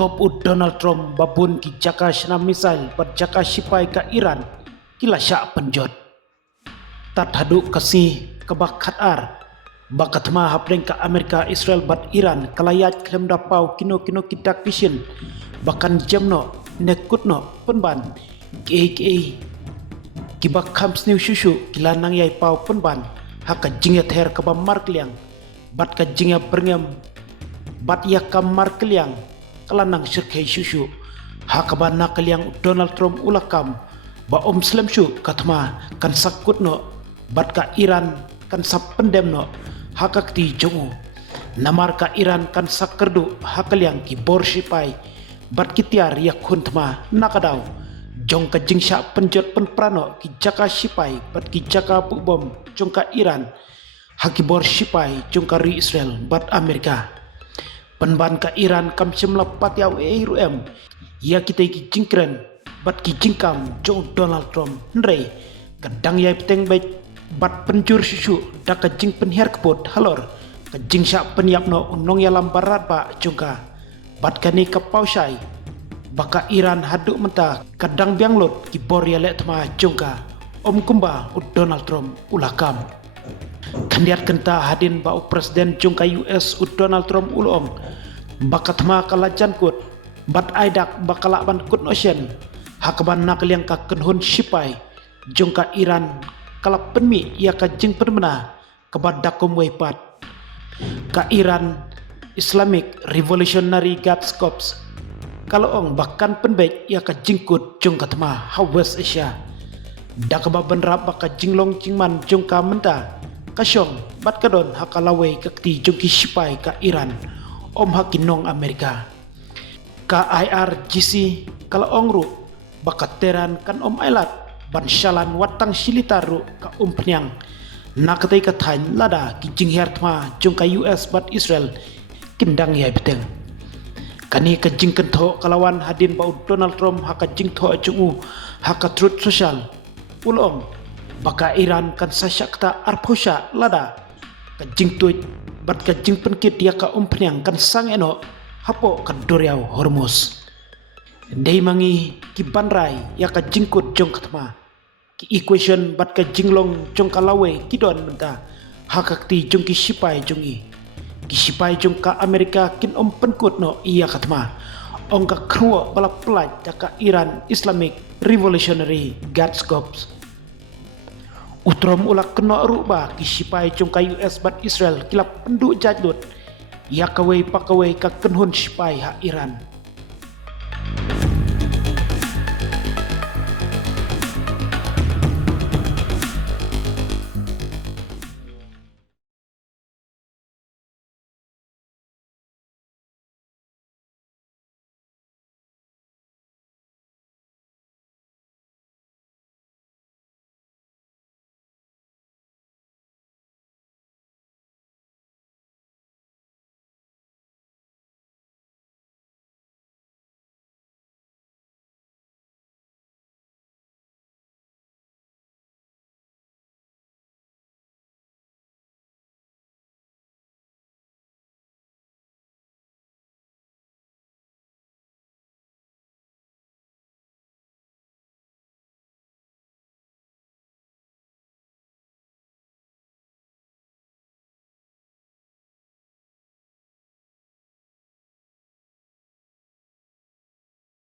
kop Donald Trump babun ki jaka shna misail pat jaka sipai ka Iran kila syak penjot tat hadu kasih kebakat ar bakat ma hapreng ka Amerika Israel bat Iran kalayat klem dapau kino kitak vision bahkan jamno nekutno penban ki kibak khams new shushu kila nang yai pau penban haka jinga ther ka ba markliang bat ka jinga berngam bat ya ka markliang kalanang shirkai shushu haka ba nakliang Donald Trump ulakam ba Muslim shu katma kan sakutno bat ka Iran kan sapendemno haka kti jongu namar ka Iran kan sakerdu hakaliang ki borsipai bat kitiar ya kuntma nakadaw jong ka jingsha penjot penprano ki jaka sipai bat ki jaka bom jong ka Iran haki borsipai jong ka ri Israel bat Amerika penban ka Iran kam semlapat yaw ruem ya kita ki jingkren bat ki jingkam jong Donald Trump ndrei kadang yai peteng baik bat pencur susu dak jing penher kepot halor ka jing syak penyapno unong yalam barat ba jongka bat kani ka pausai baka Iran haduk menta kadang bianglot ki bor ya lek tma jongka kumba Donald Trump ulakam kandiat kenta hadin ba presiden jongka US Donald Trump ulong baka tma kalajan kut bat aidak bakala ban kut ocean hakaban nakliang ka kenhun sipai jongka Iran kalap penmi ia ka jing permena kebadak komwaipat ka Iran Islamic Revolutionary Guards Corps kalau ong bahkan penbaik ia ka jingkut jong katma West Asia dak ba benrap baka jinglong jingman jong ka menta kasyong bat kadon hakalawe kakti jong ki sipai ka Iran hakinong Amerika ka IRGC kalau ong ru baka teran kan ailat ban shalan watang silitaru ka penyang nakatai ka thain lada ki jingher thma jong ka US bat Israel kindang yai beteng kani ka jingken tho kalawan hadin ba Donald Trump haka jing tho jungu haka truth social ulong baka Iran kan sasyakta arposha lada ka jing tuit bat ka jing penkit ya ka penyang kan sang eno hapo ka doriau Hormuz dei mangi ki banrai ya ka jingkut jong katma ki equation bat ka jinglong jong kalawe kidon menta hakakti jong ki sipai jongi ki sipai jong ka Amerika kin penkut no iya katma ong ka kruo bala pelaj ka Iran Islamic Revolutionary Guards Corps utrom ulak keno ruba ki sipai jong ka US bat Israel kila penduk jadlut ya kawai pakawai ka kenhun sipai ha Iran